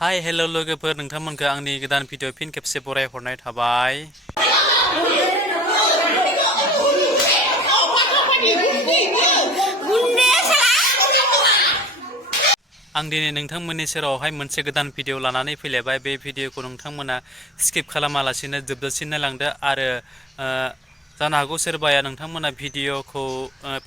Hi hello' लोगोफोर नोंथांमोनखौ आंनि गोदान भिडिअ फिन खेबसे बरायहरनाय थाबाय। आं दिनै नोंथांमोननि सेरावहाय मोनसे गोदान भिडिअ लानानै फैलायबाय। बे भिडिअखौ नोंथांमोना स्किप खालामालासिनो जोबजासिम नायलांदो आरो जानो हागौ सोरबाया नोंथांमोना भिडिअखौ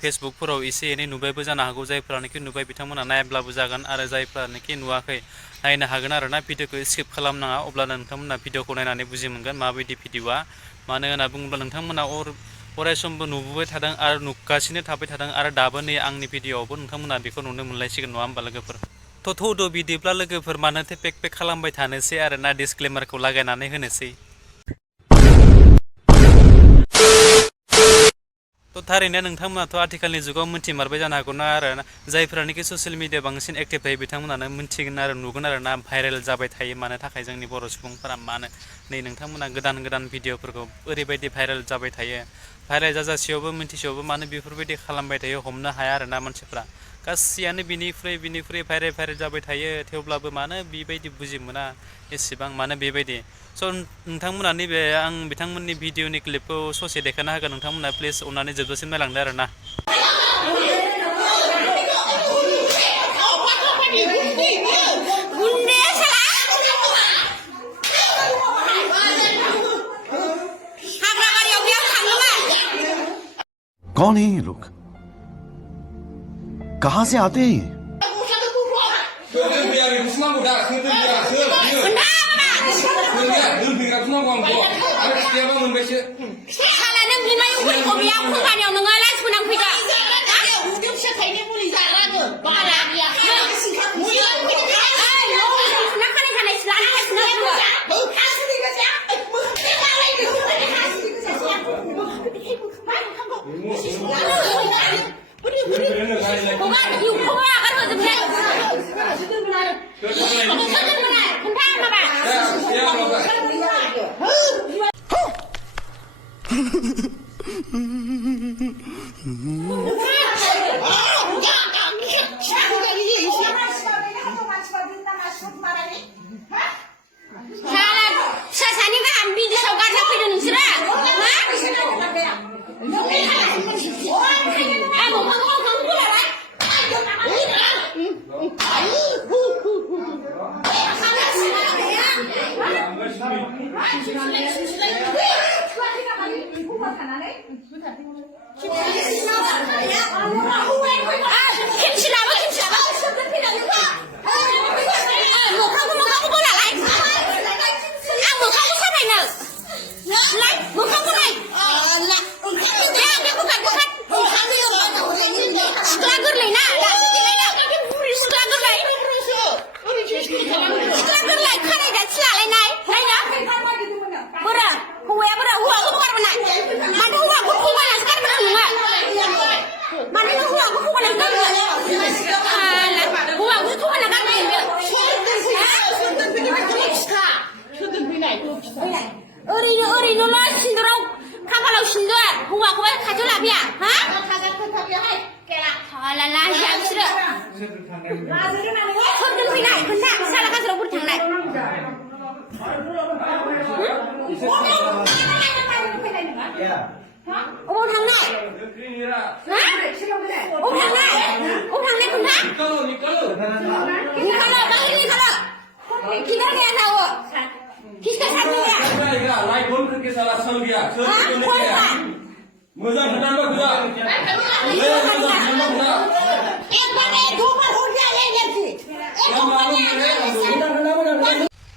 फेसबुकफोराव एसे एनै नुबायबो जानो हागौ। जायफ्रानोखि नुबाय बिथांमोना नायाब्लाबो जागोन आरो जायफ्रानोखि नुवाखै नायनो हागोन आरोना। भिडिअखौ स्किप खालामनाङा, अब्लानो नोंथांमोना भिडिअखौ नायनानै बुजि मोनगोन माबायदि भिडिअआ। मानो होनना बुङोब्ला नोंथांमोना अराय समबो नुबोबाय थादों आरो नुगासिनो थाबाय थादों आरो दाबो नै आंनि भिडिअआवबो नोंथांमोना बेखौ नुनो मोनलायसिगोन, नङा होमबा लोगोफोर? थौद' बिदिब्ला लोगोफोर मानोथो पेक खालामबाय थानोसै आरोना, डिसक्लेमारखौ लागायनानै होनोसै। थारैनो नोंथांमोनाथ' आथिखालनि जुगाव मिन्थिमारबाय जानो हागौना आरो जायफ्रानोखि ससियेल मिडिया बांसिन एक्टिभ थायो बिथांमोनानो मिन्थिगोन आरो नुगोन आरोना भाइरेल जाबाय थायो मानो थाखाय जोंनि बर' सुबुंफोरा मानो नै नोंथांमोना गोदान गोदान भिडिअफोरखौ ओरैबायदि भाइरेल जाबाय थायो। भाइरेल जाजासेयावबो मिन्थिसेयावबो मानो बेफोरबायदि खालामबाय थायो हमनो हाया आरोना मानसिफ्रा। गासैयानो बिनिफ्राय भाइरेल जाबाय थायो, थेवब्लाबो मानो बेबायदि बुजि मोना एसेबां मानो बेबायदि। स' नोंथांमोना नैबे आं बिथांमोननि भिडिअनि क्लिपखौ ससे देखायना होगोन, नोंथांमोना प्लिज अननानै जोबजासिम नायलांदो आरोना। कौन है ये लोग? कहां से आते हैं?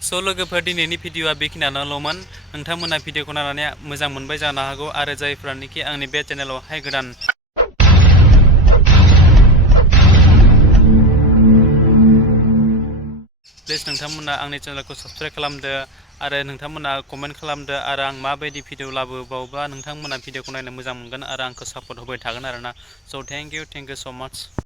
स' लोगोफोर दिनैनि भिडिअआ बेखिनियानोल'मोन। नोंथांमोना भिडिअखौ नायनानै मोजां मोनबाय जानो हागौ आरो जायफ्रानोखि आंनि बे चेनेलावहाय गोदान प्लिज नोंथांमोना आंनि चेनेलखौ साबस्क्राइब खालामदो आरो नोंथांमोना कमेन्ट खालामदो आरो आं माबायदि भिडिअ लाबोबावब्ला नोंथांमोना भिडिअखौ नायनो मोजां मोनगोन आरो आंखौ सापर्ट होबाय थागोन आरोना। स' थेंक इउ स' माच।